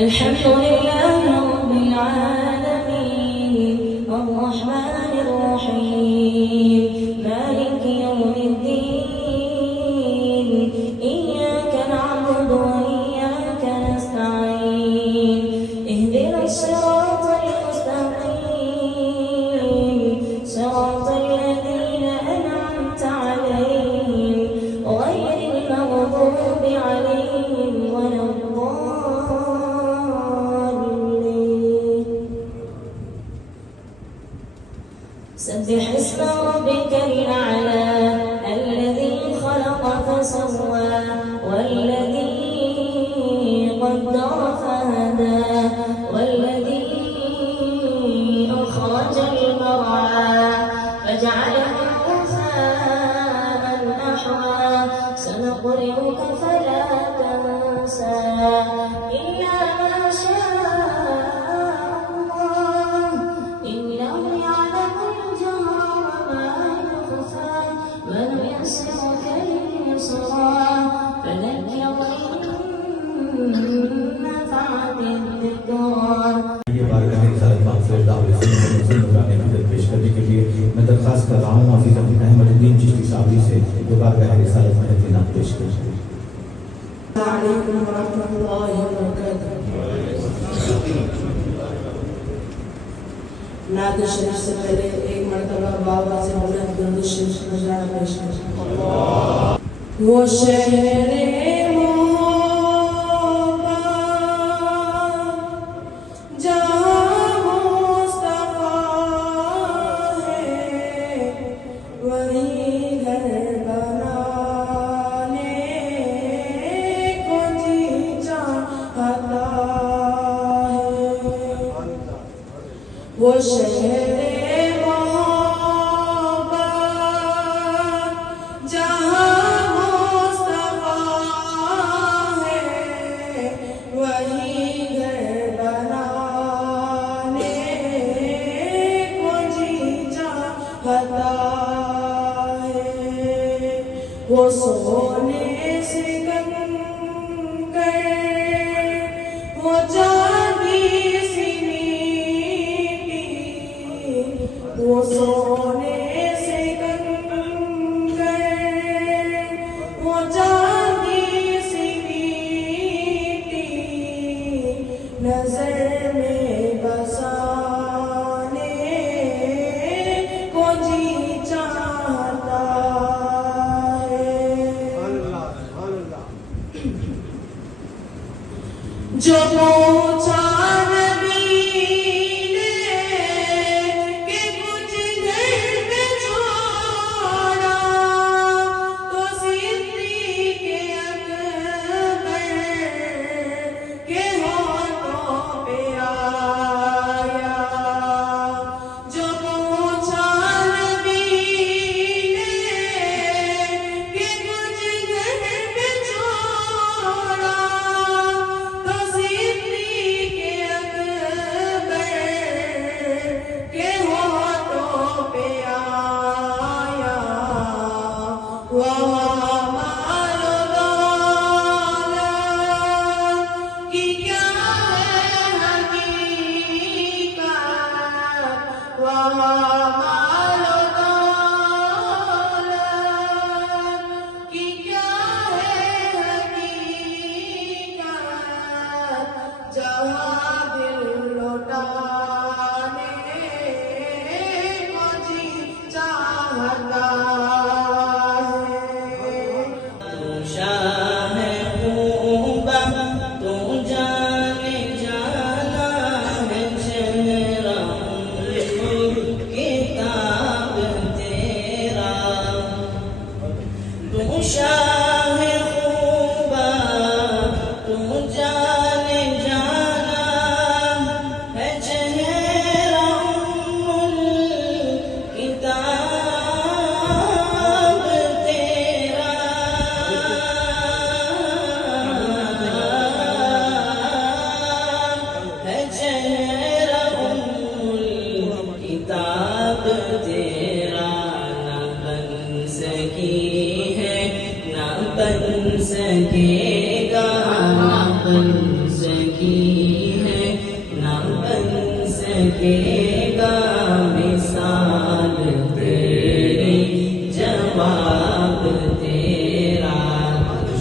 الحمد لله رب العالمين الرحمن الرحيم مالك يوم الدين إياك نعبد وإياك نستعين اهدنا الصراط المستقيم صراط الذين أنعمت عليهم غير المغضوب عليهم ولا الضالين. سبح اسم ربك الأعلى الذي خلق فسوى والذي قدر فهدى والذي أخرج المرعى فجعله غثاء أحوى سنقرئك فلا تنسى إلا ما شاء الله إنه يعلم الجهر وما يخفى ونيسرك لليسرى فذكر إن نفعت الذكرى. یہ بارگاہ رسالت پاک صلی اللہ علیہ وسلم نورانی مدد پیش کرنے کے لیے میں درخواست کر رہا ہوں حافظ احمد الدین چشتی صاحب سے جو بارگاہ رسالت میں نعت پیش کریں. السلام علیکم ورحمۃ اللہ وبرکاتہ. نعت شریف سے پہلے ایک مرتبہ بابا سے بلند درود شریف نذرانہ پیش کریں. وہ شہر وہ شہر محبت جہاں مصطفیٰ ہے وہی گھر بنانے کو جی چاہتا ہے. وہ سونے سے کنکر وہ چاندی وہ سونے سے کنکر وہ چاندی سی میٹھی نظر میں بسانے کو جی چاہتا ہے. جو پوچھا بن سکے گا بن سکی سکے گا مثال تیری جواب تیرا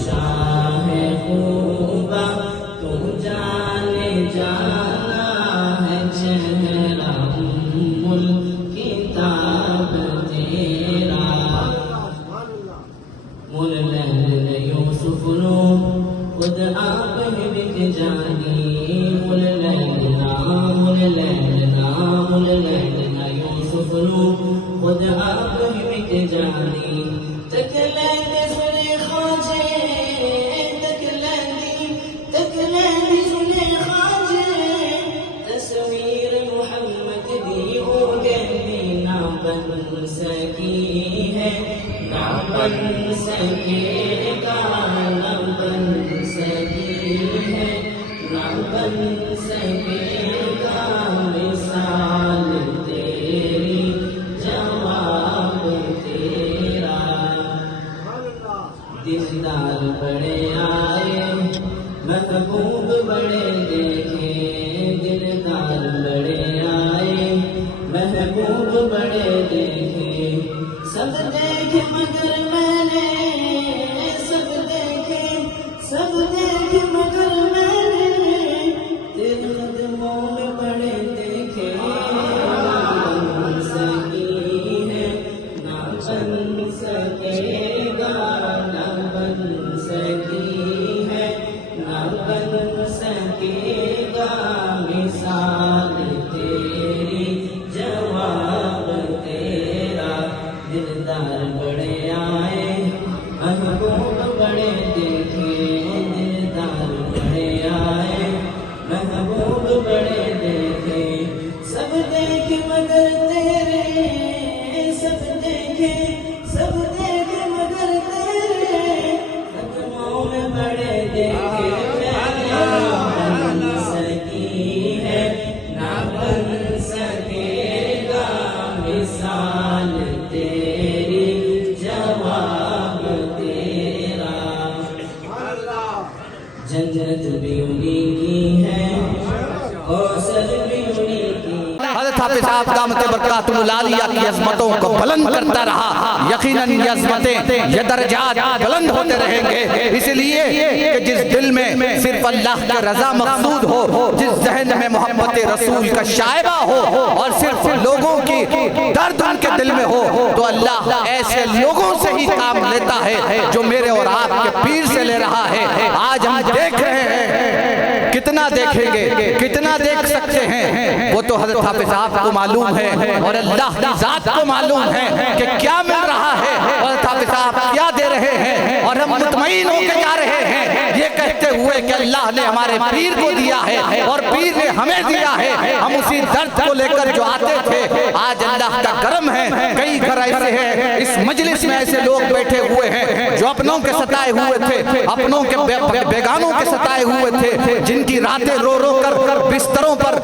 شاہ خوبا تو جانے جانا ہے چہرہ کتاب تیرا مول یوسف نو خود آپ ہی بک جانی مول لینا یوسف نو خود آپ ہی بک جانی تک لیندے زلیخا جے تک لیندی زلیخا جے تصویر محمد دی ہو گئی نہ بن سکی ہے نہ بن سکے گا نہ بن سکی ہے نہ بن سکے گا مثال تیری جواب تیرا دلدار بڑے آئے محبوب بڑے دیکھے دلدار بڑے آئے محبوب بڑے دیکھے سب دیکھے مگر میں نے سب دیکھے مگر میں نے تیرے قدموں میں بڑے دیکھے نہ بن سکی ہے نہ بن سکے گا نہ بن سکی ہے نہ بن سکے گا مثال تیری جواب تیرا دلدار بڑے آئے محبوب بڑے دیکھے دلدار بڑے آئے محبوب بڑے دیکھے سب دیکھے مگر تیرے سب دیکھے مگر تیرے قدموں میں بڑے دیکھے نہ بن سکی ہے نہ بن سکے گا مثال تیری جواب تیرا جنت بھی انہی کی ہے کوثر بھی انہی کی حضرت حافظ صاحب دامت برکاتہ العالیہ کی عظمتوں کو بلند کرتا رہا یقیناً یہ عظمتیں یہ درجات بلند ہوتے رہیں گے اس لیے کہ جس دل میں صرف اللہ کا رضا مقصود ہو جس ذہن میں محبت رسول کا شائبہ ہو اور صرف لوگوں کی درد ان کے دل میں ہو تو اللہ ایسے لوگوں سے ہی کام لیتا ہے جو میرے اور آپ کے پیر سے لے رہا ہے آج ہم دیکھ رہے ہیں کتنا دیکھیں گے کتنا دیکھ سکتے ہیں وہ تو حضرت حافظ صاحب کو معلوم ہے اور اللہ کی ذات کو معلوم ہے کہ کیا مل رہا ہے اور حضرت حافظ صاحب کیا دے رہے ہیں اور ہم مطمئن ہو کے جا رہے ہیں یہ کہتے ہوئے کہ اللہ نے ہمارے پیر کو دیا ہے اور پیر نے ہمیں دیا ہے ہم اسی درد کو لے کر جو آتے تھے آج اللہ کا کرم ہے کئی گھر ایسے ہیں اس مجلس میں ایسے لوگ بیٹھے ہوئے ہیں جو اپنوں کے ستائے ہوئے تھے اپنوں کے بیگانوں کے ستائے ہوئے تھے جن کی راتیں رو رو کر بستروں پر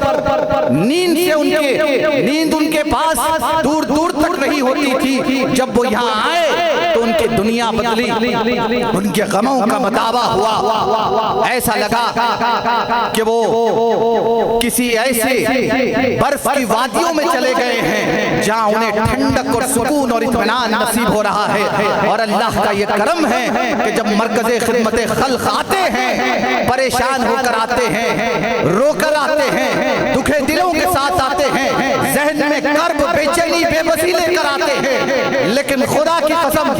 نیند ان کے پاس دور دور تک نہیں ہوتی تھی جب وہ یہاں آئے تو ان کی دنیا بدلی ان کے غموں کا مداوا ہوا ایسا لگا کہ وہ کسی ایسے برف کی وادیوں میں چلے گئے ہیں جہاں انہیں ٹھنڈک اور سکون اور اطمینان نصیب ہو رہا ہے اور اللہ کا یہ کرم ہے کہ جب مرکز خدمت خلق آتے ہیں پریشان ہو کر آتے ہیں رو کر آتے ہیں دکھے دلوں کے ساتھ آتے ہیں ذہن میں کرب بے چینی بے بسی لے کر آتے ہیں لیکن خدا کی قسم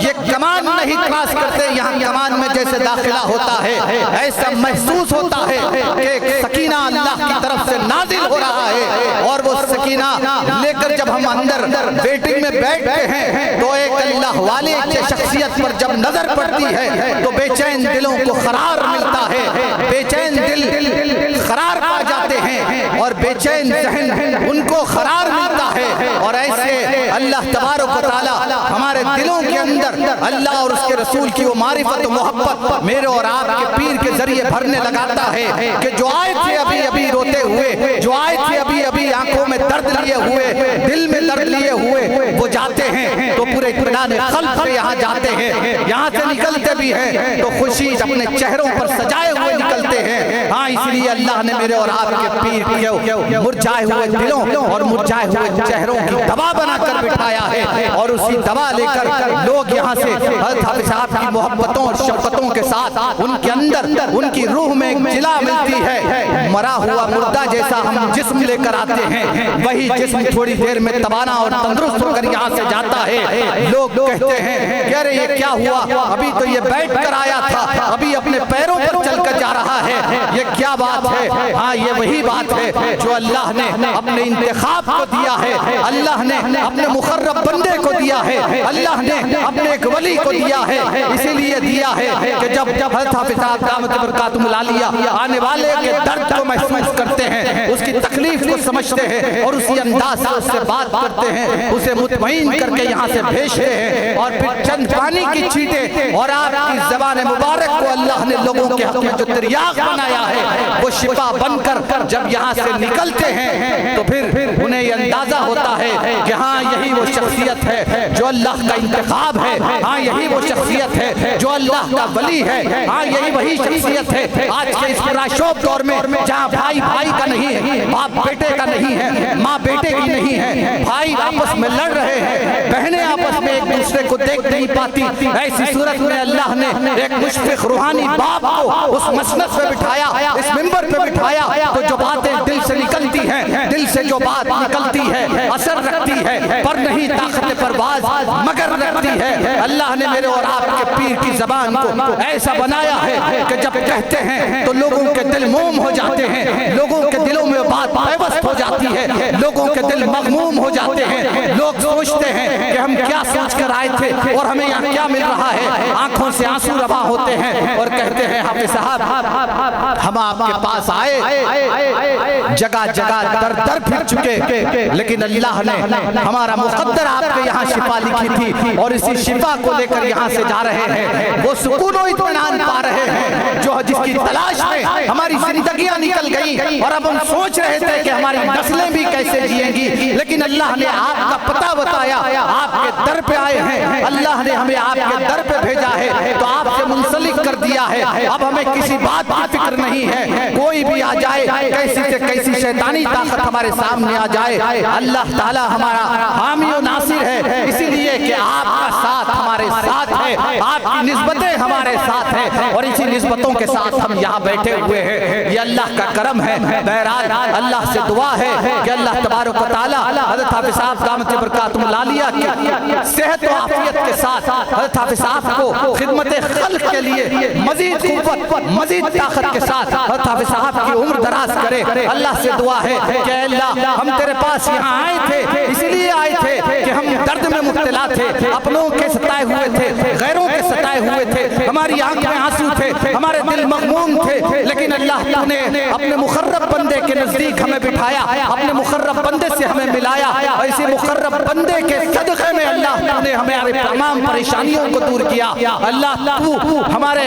یہ کمان نہیں کراس کرتے یہاں کمان میں جیسے داخلہ ہوتا ہے ایسا محسوس ہوتا ہے کہ ایک سکینہ اللہ کی طرف سے نازل ہو رہا ہے اور وہ سکینہ لے کر جب ہم اندر ویٹنگ میں بیٹھتے ہیں تو ایک اللہ والے کی شخصیت پر جب نظر پڑتی ہے تو بے چین دلوں کو قرار ملتا ہے بے چین دل قرار پا جاتے ہیں اور بے چین ذہن ان کو قرار ملتا ہے اور ایسے اللہ تبارک و تعالی ہمارے دلوں کے اندر اللہ اور اس کے رسول کی وہ معرفت و محبت میرے اور آپ کے پیر کے ذریعے بھرنے لگاتا ہے کہ جو آئے تھے ابھی ابھی روتے ہوئے جو آئے تھے ابھی ابھی آنکھوں میں درد لیے ہوئے دل دل میں درد لیے ہوئے وہ جاتے ہیں تو پورے اطمینان قلب سے یہاں جاتے ہیں، یہاں سے نکلتے بھی ہیں تو خوشی اپنے چہروں پر سجائے ہوئے نکلتے ہیں۔ ہاں اس لیے اللہ نے میرے اور آپ کے پیر کے مرجھائے ہوئے دلوں اور مرجھائے ہوئے چہروں کی دوا بنا کر بٹھایا ہے، اور اسی دوا لے کر لوگ یہاں سے حضرت حافظ صاحب کی محبتوں اور شفقتوں کے ساتھ ان کے اندر ان کی روح میں ایک جلا ملتی ہے۔ مرا ہوا مردہ جیسا ہم جسم لے کر آتے ہیں، وہی جسم تھوڑی دیر میں توانا اور تندرست ہو کر یہاں سے جاتا ہے۔ لوگ کہتے ہیں کہ ارے یہ کیا ہوا، ابھی تو یہ بیٹھ کر آیا تھا، ابھی اپنے پیروں پر چل کر جا رہا ہے، یہ کیا بات ہے؟ ہاں یہ وہی بات ہے جو اللہ نے اپنے انتخاب کو دیا ہے، اللہ نے اپنے مقرب بندے کو دیا ہے، اللہ نے اپنے ایک ولی کو دیا ہے۔ اسی لیے دیا ہے کہ جب حضرت حافظ صاحب دامت برکاتہم العالیہ آنے والے کے درد کو محسوس کرتے ہیں، اس کی تکلیف کو سمجھتے ہیں اور اسی انداز سے اس سے بات کرتے ہیں، اسے مطمئن کر کے یہاں سے بھیجتے ہیں، اور پھر چند پانی کی چھینٹیں اور آپ کی زبان مبارک کو اللہ نے لوگوں کے حق میں جو تریاق بنایا ہے وہ شفا بن کر جب یہاں سے نکلتے ہیں تو پھر انہیں یہ اندازہ ہوتا ہے کہ ہاں یہی وہ شخصیت ہے جو اللہ کا انتخاب ہے، ہاں یہی وہ شخصیت ہے جو اللہ کا ولی ہے، ہاں یہی وہی شخصیت ہے آج کے اس پراشوب دور میں جہاں بھائی بھائی کا نہیں ہے، باپ بیٹے کا نہیں ہے، ماں بیٹے کی نہیں ہے، بھائی آپس میں لڑ رہے ہیں، بہنیں آپس میں ایک دوسرے کو دیکھ نہیں پاتی۔ ایسی صورت میں اللہ نے ایک مشفق روحانی باپ کو اس مسند پہ بٹھایا، اس منبر پہ بٹھایا، تو جو باتیں دل سے نکلتی ہیں، دل سے جو بات نکلتی ہے اثر رکھتی ہے، پر نہیں طاقت پرواز مگر رکھتی ہے۔ اللہ نے میرے اور آپ کے پیر کی زبان کو ایسا بنایا ہے کہ جب کہتے ہیں تو لوگوں کے دل موم ہو جاتے ہیں، لوگوں کے دلوں میں بات پیوست ہو جاتی ہے، لوگوں کے دل مغموم ہو جاتے ہیں، لوگ سوچتے ہیں کہ ہم کیا سوچ کر آئے تھے اور ہمیں یہاں کیا مل رہا ہے، آنکھوں سے آنسو روا ہوتے ہیں اور کہتے ہیں حافظ صاحب ہم آپ کے پاس آئے، جگہ جگہ در در پھر چکے، لیکن اللہ نے ہمارا مقدر آپ کے یہاں شفا لکھی تھی اور اسی شفا کو لے کر یہاں سے جا رہے ہیں، وہ سکون و اطمینان پا رہے ہیں جو جس کی تلاش میں ہماری زندگیاں نکل گئی، اور اب ہم سوچ رہے تھے کہ ہماری نسلیں بھی کیسے جئیں گی، لیکن اللہ نے آپ کا پتہ بتایا، آپ کے در پہ آئے ہیں، اللہ نے ہمیں آپ کے در پہ بھیجا ہے تو آپ سے منسلک کر دیا ہے۔ اب ہمیں کسی بات کی فکر نہیں ہے، کوئی بھی آ جائے، کیسی سے کیسی شیطانی طاقت ہمارے سامنے آ جائے، اللہ تعالی ہمارا حامی و ناصر ہے، اسی لیے کہ آپ کا ساتھ ہمارے ساتھ ہے، آپ کی نسبتیں ہمارے ساتھ ہیں، اور اسی نسبتوں کے ساتھ ہم یہاں بیٹھے ہوئے ہیں، یہ اللہ کا کرم ہے۔ بہرحال اللہ سے دعا ہے کہ اللہ تبارک و تعالی حضرت حافظ صاحب دامت برکاتہم العالیہ کی صحت و عافیت کے ساتھ حضرت حافظ صاحب کو خدمت خلق کے لیے مزید قوت مزید طاقت کے ساتھ حضرت حافظ صاحب کی عمر دراز کرے۔ اللہ سے دعا ہے کہ اللہ ہم تیرے پاس یہاں آئے تھے، اس لیے آئے تھے کہ ہم درد میں مبتلا تھے، اپنوں کے ستائے ہوئے تھے، غیروں کے ستائے ہوئے تھے، ہماری آنکھ میں آنسو تھے، ہمارے دل مغموم تھے، لیکن اللہ تو نے اپنے مقرب بندے کے نزدیک ہمیں بٹھایا، اپنے مقرب بندے سے ہمیں ملایا، اور اسی مقرب بندے کے صدقے میں اللہ نے ہمیں تمام پریشانیوں کو دور کیا۔ اللہ تو ہمارے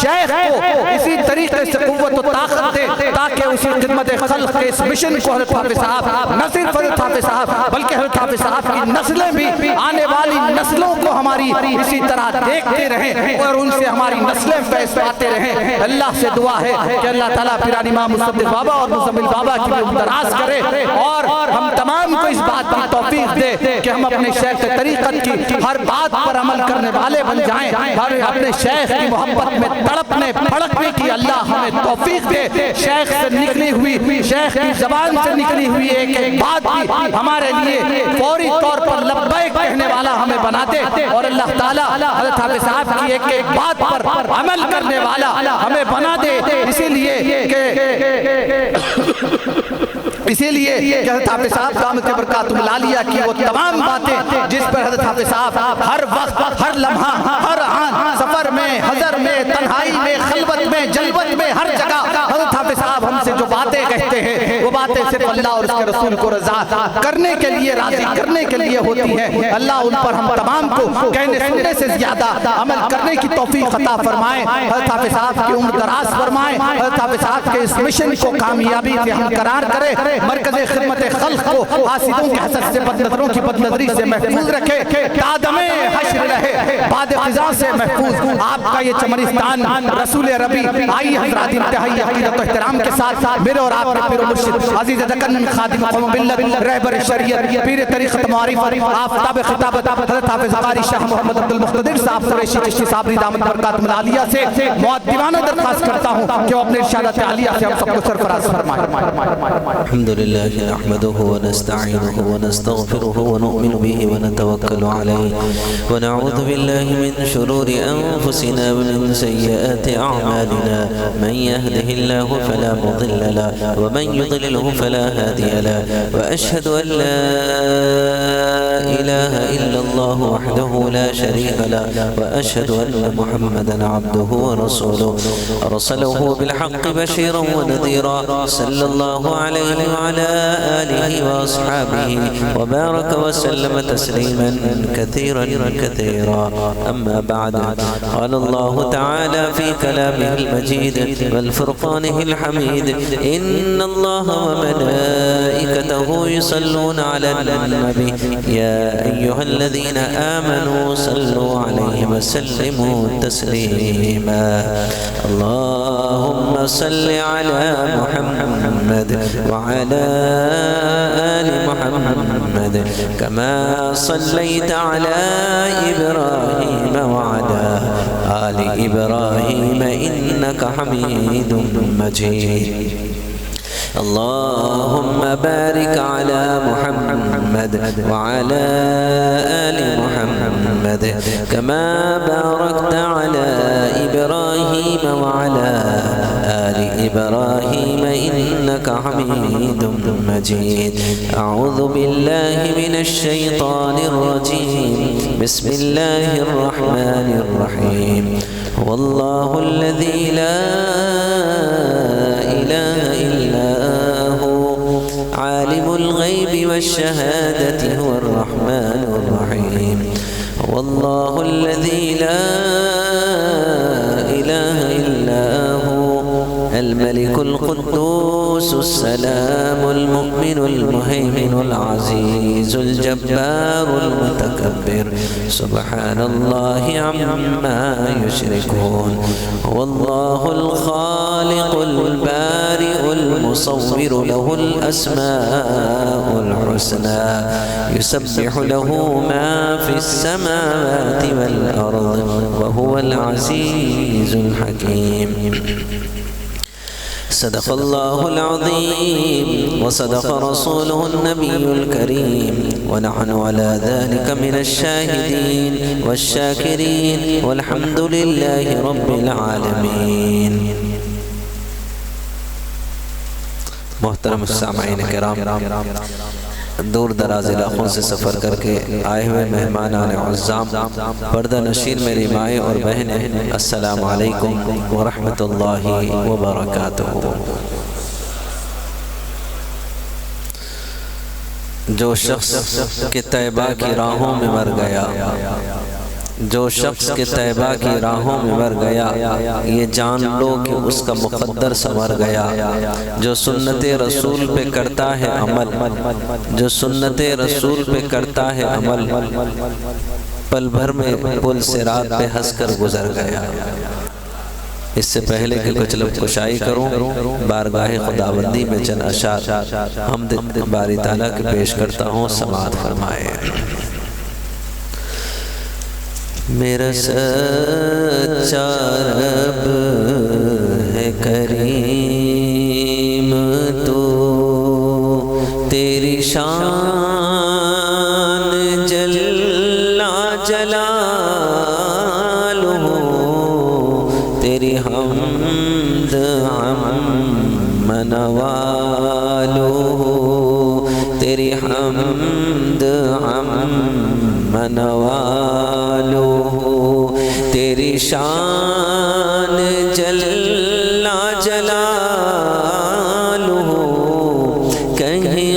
شیخ کو اسی طریقے سے قوت و طاقت دے تاکہ اسی خدمت خلق کے اس مشن کو حضرت حافظ صاحب نہ صرف حضرت حافظ صاحب بلکہ حضرت حافظ صاحب کی نسلیں بھی آنے والی نسلوں کو ہماری اسی طرح دیکھتے رہیں اور ان سے ہماری نسلیں فیض پاتے رہیں۔ اللہ سے دعا ہے کہ اللہ تعالیٰ پیران امام مصدق بابا اور مزمل بابا کی بھی دراز کرے اور ہم تمام کو اس بات کی توفیق دے کہ ہم اپنے شیخ طریقت کی ہر بات پر عمل کرنے والے بن جائیں، ہر اپنے شیخ کی محبت میں تڑپنے پھڑکنے کی اللہ ہمیں توفیق دے۔ شیخ سے نکلی ہوئی شیخ کی زبان سے نکلی ہوئی ایک ایک بات بھی ہمارے لیے فوری طور پر لبیک کہنے والا ہمیں بنا دے، اور اللہ تعالیٰ حضرت حافظ صاحب کی ایک ایک بات پر عمل کرنے والا ہمیں بنا دے۔ اسی لیے کہ حضرت حافظ صاحب دامت برکاتہم العالیہ کی وہ تمام باتیں جس پر حضرت حافظ صاحب ہر وقت ہر لمحہ ہر آن سفر میں حضر میں تنہائی میں خلوت میں جلوت میں ہر جگہ حضرت حافظ صاحب ہم سے جو باتیں کہتے ہیں وہ باتیں صرف اللہ اور اس کے کے رسول کو رضا کرنے کے لیے راضی کرنے کے لیے ہوتی ہے۔ اللہ ان پر ہم تمام کو کہنے سننے سے زیادہ عمل کرنے کی توفیق عطا فرمائے۔ حضرت حافظ صاحب کی عمر دراز فرمائے۔ حضرت حافظ صاحب کے اس مشن کو کامیابی سے ہم قرار کرے۔ مرکز خدمت خلق کو حاسدوں کے حسد سے، بد نظروں کی بد نظری سے محفوظ رکھے۔ تادم حشر رہے، باد خزاں سے محفوظ آپ کا یہ چمنستان رسول ربی۔ آئی حضرات انتہائی عقیدت و احترام کے ساتھ میرے اور آپ کے پیر و مرشد عزیز دکن خادم قوم ملت رہبر شریعت پیر طریقت معرفت آفتاب خطابت حضرت حافظ قاری شاہ محمد عبد المقتدر صاحب قریشی چشتی صابری دامت برکاتہم العالیہ سے مؤدبانہ درخواست کرتا ہوں کہ وہ اپنے ارشادات عالیہ سے ہم سب کو سرفراز فرمائے۔ الحمدللہ نحمده ونستعینه ونستغفره ونؤمن به ونتوکل علیہ ونعوذ باللہ من شرور انفسنا ومن سیئات اعمالنا من يهده الله فلا مضل له ومن يضلله فلا هادي له واشهد ان لا اله الا الله وحده لا شريك له واشهد ان محمدا عبده ورسوله ارسله بالحق بشيرا ونذيرا صلى الله عليه وعلى اله واصحابه وبارك وسلم تسليما كثيرا كثيرا اما بعد قال الله تعالى في كلامه المجيد والفرقانه الحميد ان الله وملائكته يصلون على النبي يا ايها الذين آمنوا صلوا عليه وسلموا تسليما اللهم صل على محمد وعلى آل محمد كما صليت على إبراهيم وعلى آل إبراهيم إنك حميد مجيد اللهم بارك على محمد وعلى آل محمد كما باركت على إبراهيم وعلى آل إبراهيم إنك حميد مجيد أعوذ بالله من الشيطان الرجيم بسم الله الرحمن الرحيم هو الله الذي لا إله إلا هو عالم الغيب والشهادة هو الرحمن الرحيم هو الله الذي لا إله إلا هو الملك القدوس السلام المؤمن المهيمن العزيز الجبار المتكبر سبحان الله عما يشركون هو الله الخالق البارئ المصور له الأسماء الحسنى يسبح له ما في السماوات والأرض وهو العزيز الحكيم صدق الله العظيم وصدق رسوله النبي الكريم ونحن على ذلك من الشاهدين والشاكرين والحمد لله رب العالمين محترم السامعین کرام، دور دراز علاقوں سے سفر کر کے آئے ہوئے مہمانان عزام، پردہ نشین میری مائیں اور بہنیں، السلام علیکم ورحمۃ اللہ وبرکاتہ۔ جو شخص کے طیبہ کی راہوں میں مر گیا، جو شخص کے طیبہ کی راہوں میں مر گیا، یہ جان لو کہ اس کا مقدر سنور گیا۔ جو سنت رسول پہ کرتا ہے عمل، جو سنت رسول پہ کرتا ہے عمل، پل بھر میں پل صراط پہ ہنس کر گزر گیا۔ اس سے پہلے کہ کچھ لفظ کشائی کروں، بارگاہ خداوندی میں چند اشعار حمد باری تعالیٰ کے پیش کرتا ہوں، سماعت فرمائے۔ میرا سچا رب ہے کریم تو، تیری شان جل جلالہ، تیری حمد عم نوالہ، تیری حمد عم نوالہ، تیری شان جل جلالہ، کہیں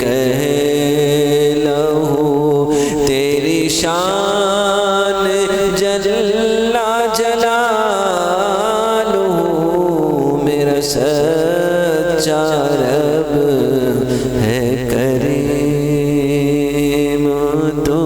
کہہ لہو تیری شان جل جلالہ میرا سچا رب ہے کریم تو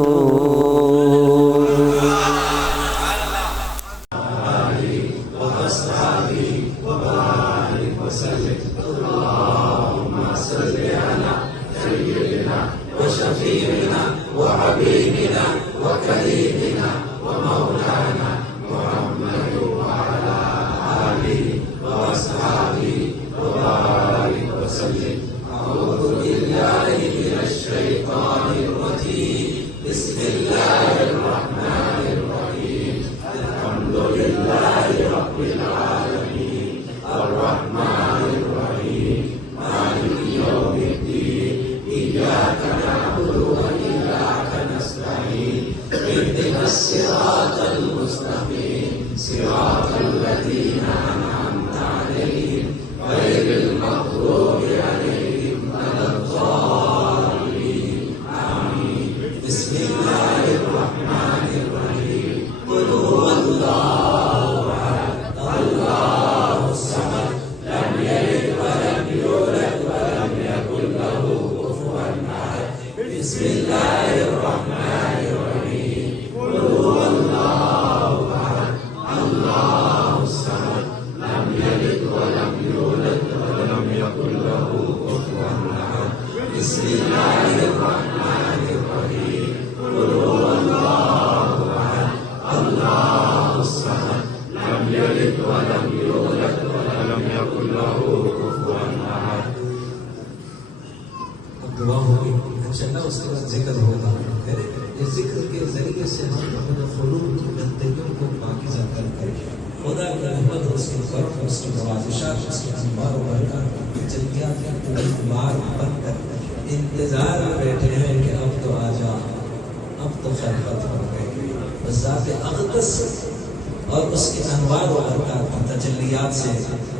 دعا ہوگی انشاءاللہ، اس کے بعد ذکر ہوگا. اس ذکر کے ذریعے سے ہم اپنے قلوب کی بندگیوں کو پاکیزہ کر کر خدا کی رحمت، اس کی کرم، اس کی نوازشات، اس کے انوار و برکات کی جلدیات کا اعتبار بن کر انتظار میں بیٹھے ہیں کہ اب تو آ جا، اب تو خلقت ہو گئی. ذات اقدس اور اس کے انوار و برکات کی تجلیات سے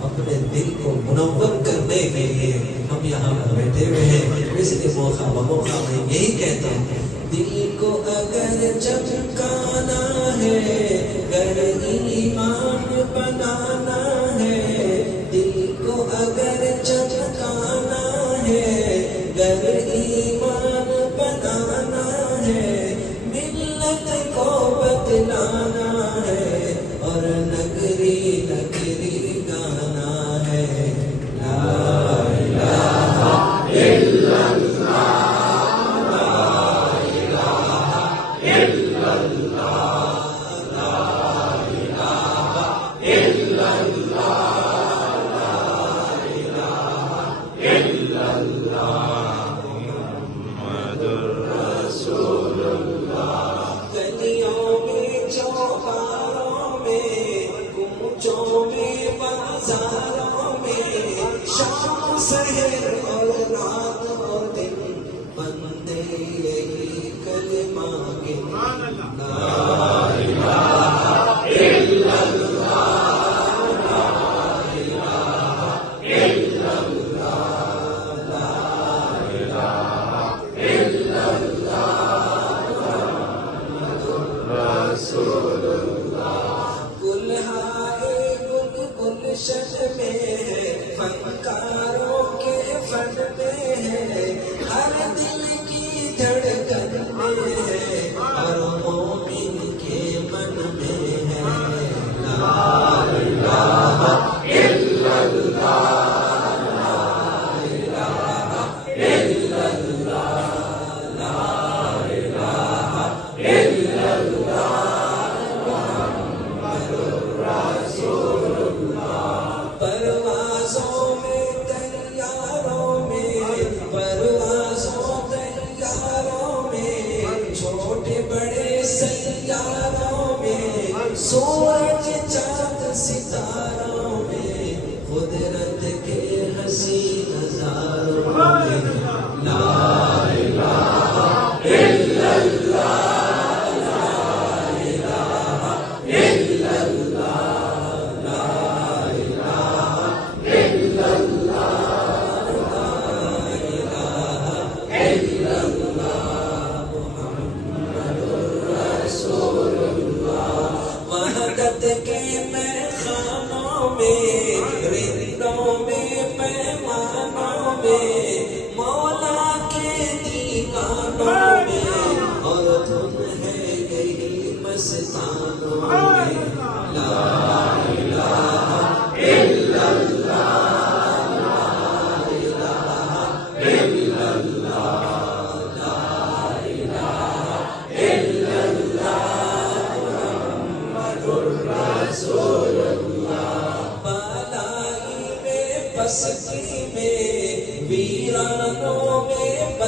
اپنے دل کو منور کرنے کے لیے ہم یہاں پر بیٹھے ہوئے ہیں. اس لیے موقع بموقع میں یہی کہتا ہوں، دل کو اگر چمکانا ہے، گر ایمان بنانا ہے، دل کو اگر چمکانا ہے، گر ایمان بنانا ہے، ملت کو بتلانا ہے اور نگری نگری گانا ہے. لا الہ الا اللہ، لا الہ الا اللہ، لا الہ الا اللہ، لا الہ الا اللہ، محمد رسول اللہ. گلیوں میں چوباروں میں، کوچوں میں بازاروں میں، شام سحر اور رات اور دن بندے یہی کلمہ گن. لا الہ الا اللہ، لا الہ الا اللہ، لا الہ الا اللہ، رسول اللہ. گلہائے گل گلشن میں ہے، فنکاروں کے فن میں ہے، ہر دل کی دھڑکن میں ہے، ہر مومن کے من میں ہے. لا الہ الا اللہ، لا الہ الا اللہ، لا الہ الا اللہ، محمد رسول اللہ. پروازوں میں تیاروں میں، پروازوں تیاروں میں، چھوٹے بڑے سیاروں میں، سورج چاند ستاروں میں، قدرت کے حسین نظاروں میں. لا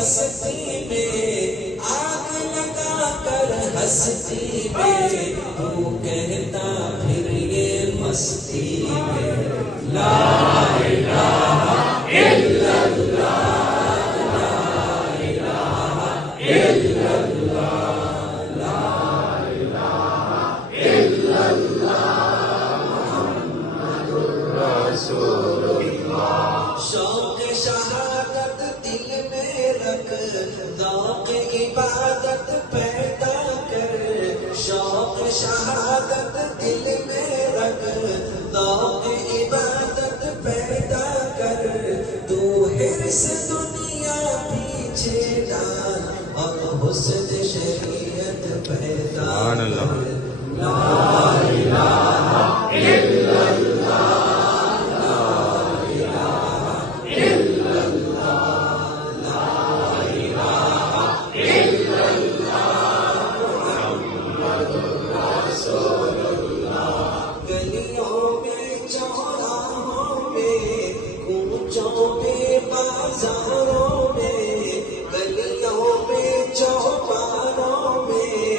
بستی میں آگ لگا کر ہستی میں تو کہتا پھر یہ مستی میں لا الہ الا اللہ لا الہ الا اللہ لا الہ الا اللہ محمد رسول اللہ شوق شہادت دل میں رکھ ذوق عبادت پیدا کر شوق شہادت دل میں رکھ ذوق عبادت پیدا کر تو حرص دنیا پیچھے ڈال اور حسن شریعت پیدا کر لا الہ الا اللہ بازاروں میں گلیوں میں چوپاروں میں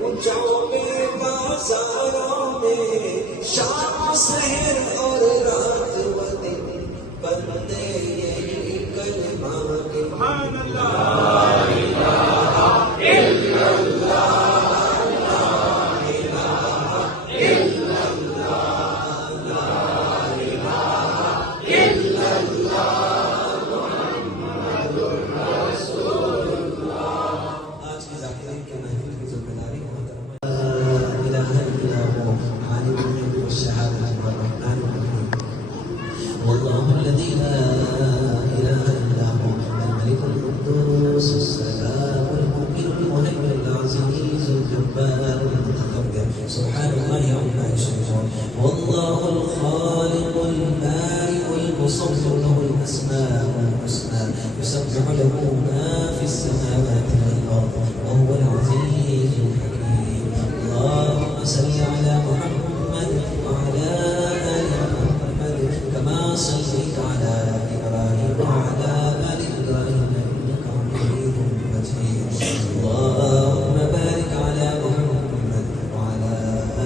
کوچوں میں بازاروں میں شام سحر اور رات و دن بندے یہی کلمہ سبحان اللہ لا الہ الا اللہ لا الہ الا اللہ لا الہ الا اللہ والله الذي لا إله إلا هو الملك القدوس السلام المؤمن المهيمن العزيز الجبار المتكبر سبحان الله عما يشركون والله الخالق البارئ المصور له الأسماء الحسنى يسبح له ما في السماوات والأرض وهو العزيز الحكيم اللهم صل على محمد وعلى آل محمد كما صليت على إبراهيم وعلى آل إبراهيم إنك حميد مجيد اللهم بارك على محمد وعلى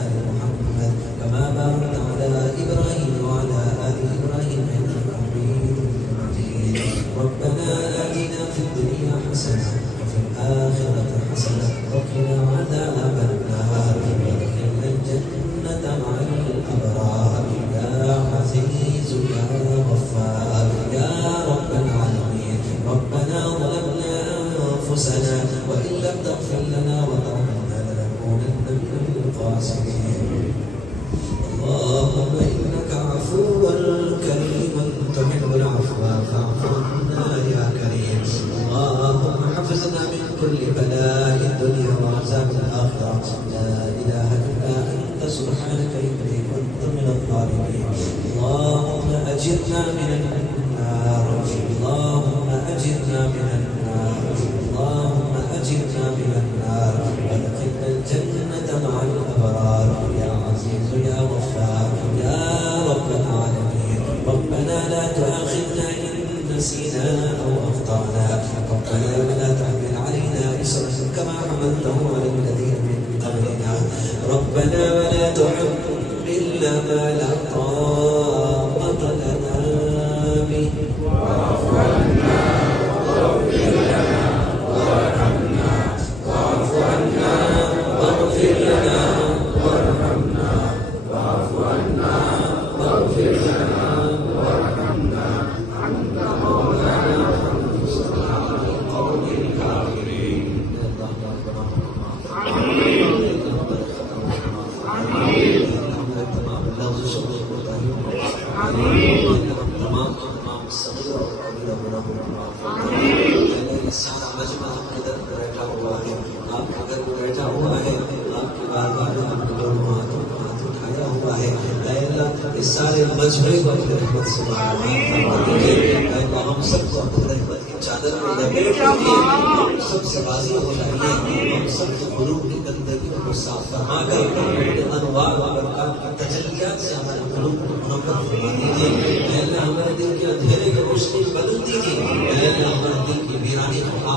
آل محمد كما باركت على إبراهيم وعلى آل إبراهيم إنك حميد مجيد ربنا آتنا في الدنيا حسنة وفي الآخرة حسنة وقنا عذاب النار وادخلنا الجنة مع الأبرار يا عزيز يا غفار يا رب العالمين ربنا ظلمنا أنفسنا وإن لم تغفر لنا وترحمنا لنكونن من الخاسرين اللهم إنك عفو كريم تحب العفو فاعف عنا يا كريم اللهم حفظنا من كل بلاء الدنيا وعذاب الآخرة لا إله إلا أنت سبحانك إني كنت من الظالمين اللهم أجرنا من النار اللهم أجرنا من النار اللهم أجرنا من النار وادخلنا الجنة مع الأبرار يا عزيز يا غفار يا رب العالمين ربنا لا تؤاخذنا إن نسينا أو أخطأنا ربنا ولا تحمل علينا إصرا كما حملته على الذين من قبلنا ربنا ولا تحملنا ما لا طاقة لنا به واعف عنا واغفر لنا وارحمنا واعف عنا واغفر لنا وارحمنا واعف عنا واغفر لنا وارحمنا أنت مولانا فانصرنا على القوم الكافرين سارا مجمع ادھر بیٹھا ہوا ہے آپ کے گھر میں بیٹھا ہوا ہے آپ کے بارگاہ میں آپ نے دونوں ہاتھ اٹھایا ہوا ہے اے اللہ اس سارے مجمع کو اپنی رحمت سے اے اللہ ہم سب کو اپنی رحمت کی چادر میں لپیٹ لیجیے ہم سب سے راضی ہو جائیے ہم سب کے قلوب کی گندگیوں کو صاف فرما کر انوار و برکات کی تجلیات سے ہمارے قلوب کو محبت فرما دیجیے اے اللہ ہمارے دل کے اندھیرے کی روشنی بدل دیجیے اے اللہ ہمارے دل کی ویرانی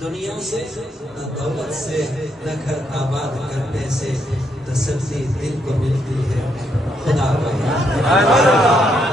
دنیا سے نہ دولت سے نہ گھر آباد کرنے سے تسلی دل کو ملتی ہے خدا اللہ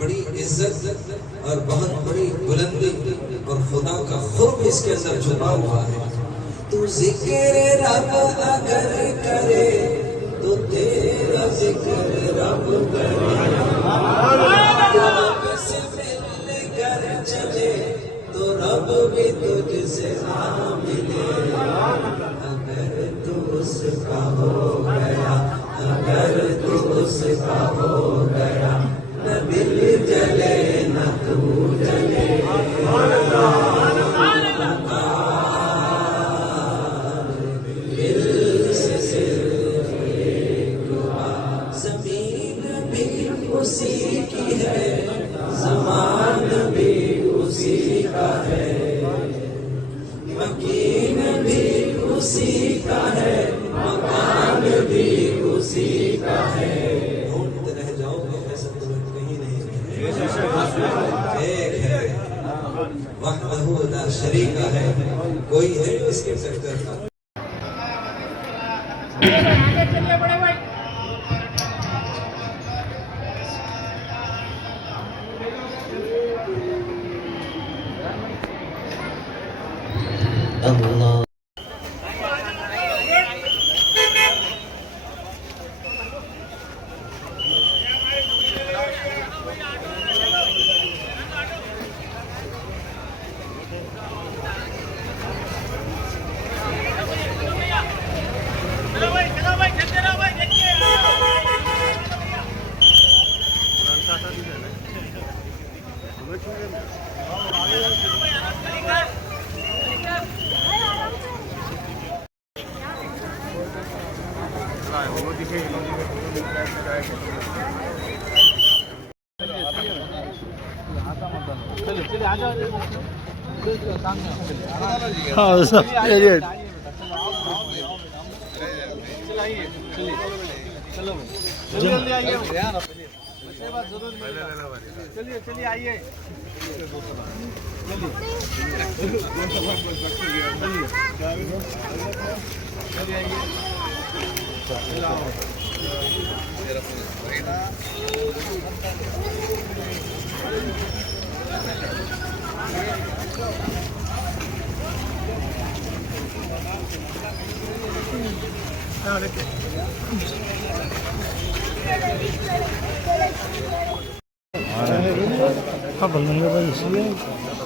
بڑی عزت اور بہت بڑی بلندی اور خدا کا قرب اس کے اندر چھپا ہوا ہے. تو ذکر رب اگر کرے تو تیرا ذکر رب کرے. رب سے ملنے کر چلے تو رب بھی تجھ سے نہ ملے. اگر تو اس کا ہو گیا، اگر تو اس کا ہو گیا، نہ دل جلے نہ تو جلے. دل سے صرف ایک بات. زمین بھی اسی کی ہے، زمان بھی اسی کا ہے، مکین بھی اسی کا ہے، مکان بھی اسی کا ہے. ڈھونڈتے رہ جاؤ گے ایسا تمہیں کہیں نہیں. ایک ہے وحدہ لا شریک ہے، کوئی ہے اس کے ٹکر کا. اللہ Apa nggak ada sih?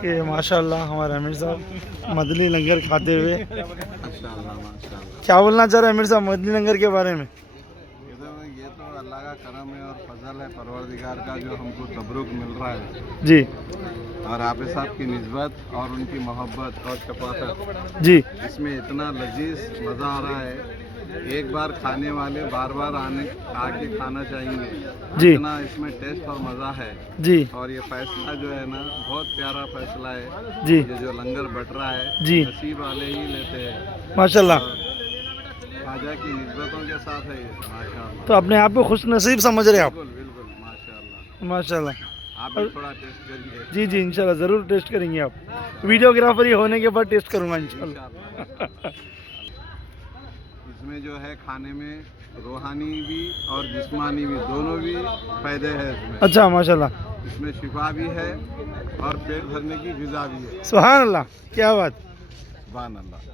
کہ ماشاءاللہ ہمارے امیر صاحب مدنی لنگر کھاتے ہوئے کیا بولنا چاہ رہے ہیں امیر صاحب مدنی لنگر کے بارے میں؟ یہ تو اللہ کا کرم ہے اور فضل ہے پروردگار کا جو ہم کو تبرک مل رہا ہے جی اور آپ صاحب کی نسبت اور ان کی محبت اور شفاقت جی اس میں اتنا لذیذ مزہ آ رہا ہے ایک بار کھانے والے بار بار آ کے کھانا چاہیں گے جی اتنا اس میں ٹیسٹ اور مزہ ہے جی اور یہ فیصلہ جو ہے نا بہت پیارا فیصلہ ہے جی یہ جو لنگر بٹ رہا ہے جی نصیب والے ہی لیتے ہیں ماشاءاللہ خواجہ کی نسبتوں کے ساتھ ہے یہ ماشاءاللہ تو اپنے آپ کو خوش نصیب سمجھ رہے ہیں آپ؟ بالکل بالکل ماشاءاللہ ماشاءاللہ آپ بھی تھوڑا ٹیسٹ کریے جی جی انشاءاللہ ضرور ٹیسٹ کریں گے آپ ویڈیوگرافر ہی ہونے کے بعد ٹیسٹ کروں گا انشاءاللہ اس میں جو ہے کھانے میں روحانی بھی اور جسمانی بھی دونوں بھی فائدے ہیں اس میں اچھا ماشاءاللہ اس میں شفا بھی ہے اور پیٹ بھرنے کی غذا بھی ہے سبحان اللہ کیا بات سبحان اللہ